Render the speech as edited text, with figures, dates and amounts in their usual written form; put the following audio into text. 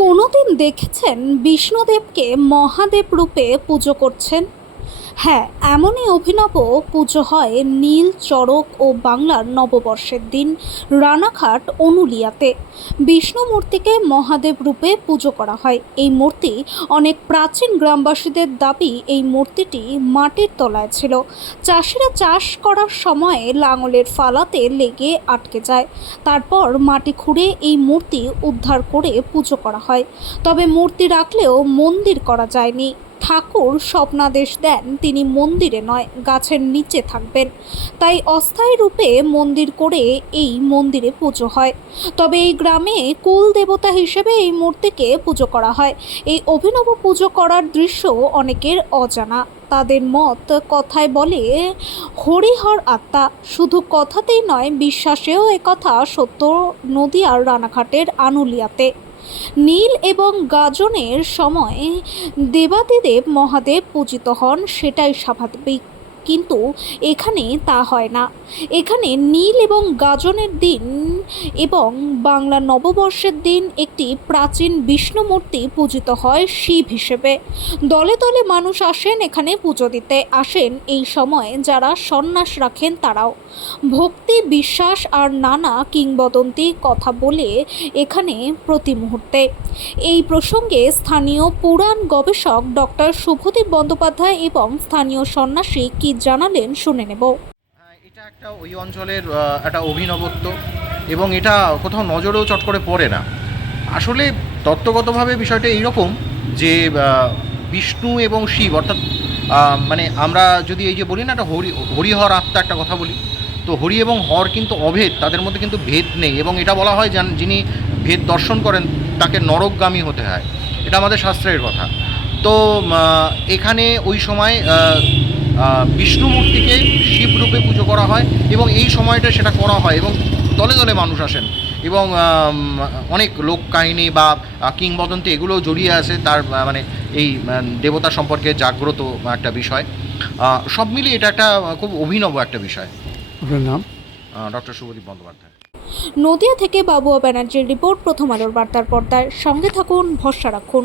কোনোদিন দেখেছেন বিষ্ণুদেবকে মহাদেব রূপে পুজো করছেন? হ্যাঁ, এমনই অভিনব পুজো হয় নীল চড়ক ও বাংলার নববর্ষের দিন রানাঘাট অনুলিয়াতে। বিষ্ণু মূর্তিকে মহাদেব রূপে পুজো করা হয়। এই মূর্তি অনেক প্রাচীন গ্রামবাসীদের দাবি এই মূর্তিটি মাটির তলায় ছিল। চাষিরা চাষ করার সময় লাঙলের ফালাতে লেগে আটকে যায়। তারপর মাটি খুঁড়ে এই মূর্তি উদ্ধার করে পুজো করা হয়। তবে মূর্তি রাখলেও মন্দির করা যায়নি। ঠাকুর স্বপ্নাদেশ দেন তিনি মন্দিরে নয় গাছের নিচে থাকবেন। তাই অস্থায়ী রূপে মন্দির করে এই মন্দিরে পুজো হয়। তবে এই গ্রামে কুল দেবতা হিসেবে এই মূর্তিকে পুজো করা হয়। এই অভিনব পুজো করার দৃশ্য অনেকের অজানা। তাদের মত কথায় বলে হরিহর আত্মা। শুধু কথাতেই নয়, বিশ্বাসেও একথা সত্য নদিয়ার রানাঘাটের আনুলিয়াতে। নীল এবং গাজনের সময় দেবাদিদেব মহাদেব পূজিত হন, সেটাই স্বাভাবিক। কিন্তু এখানে তা হয় না। এখানে নীল এবং গাজনের দিন এবং বাংলা নববর্ষের দিন একটি প্রাচীন বিষ্ণু মূর্তি পূজিত হয় শিব হিসেবে। দলে দলে মানুষ আসেন এখানে পুজো দিতে। আসেন এই সময় যারা সন্ন্যাস রাখেন তারাও। ভক্তি, বিশ্বাস আর নানা কিংবদন্তি কথা বলে এখানে প্রতি মুহূর্তে। এই প্রসঙ্গে স্থানীয় পুরাণ গবেষক ডক্টর শুভদীপ বন্দ্যোপাধ্যায় এবং স্থানীয় সন্ন্যাসী কি জানালেন শুনে নেব। এটা একটা ওই অঞ্চলের একটা অভিনবত্ব এবং এটা কোথাও নজরেও চট করে পড়ে না। আসলে তত্ত্বগতভাবে বিষয়টা এইরকম যে বিষ্ণু এবং শিব অর্থাৎ মানে আমরা যদি এই যে বলি না একটা হরিহর আত্মা একটা কথা বলি, তো হরি এবং হর কিন্তু অভেদ, তাদের মধ্যে কিন্তু ভেদ নেই। এবং এটা বলা হয় যিনি ভেদ দর্শন করেন তাকে নরকগামী হতে হয়, এটা আমাদের শাস্ত্রের কথা। তো এখানে ওই সময় বিষ্ণু মূর্তিকে শিব রূপে পুজো করা হয় এবং এই সময়টা সেটা করা হয় এবং দলে দলে মানুষ আসেন এবং অনেক লোক কাহিনী বা কিংবদন্তি এগুলো জড়িয়ে আছে তার মানে এই দেবতা সম্পর্কে জাগ্রত একটা বিষয়। সব মিলিয়ে এটা একটা খুব অভিনব একটা বিষয়। আপনার নাম? ডক্টর শুভদীপ বন্দ্যোপাধ্যায়। নদিয়া থেকে বাবুয়া ব্যানার্জির রিপোর্ট, প্রথম আলোর বার্তার পর্দায়। সঙ্গে থাকুন, ভরসা রাখুন।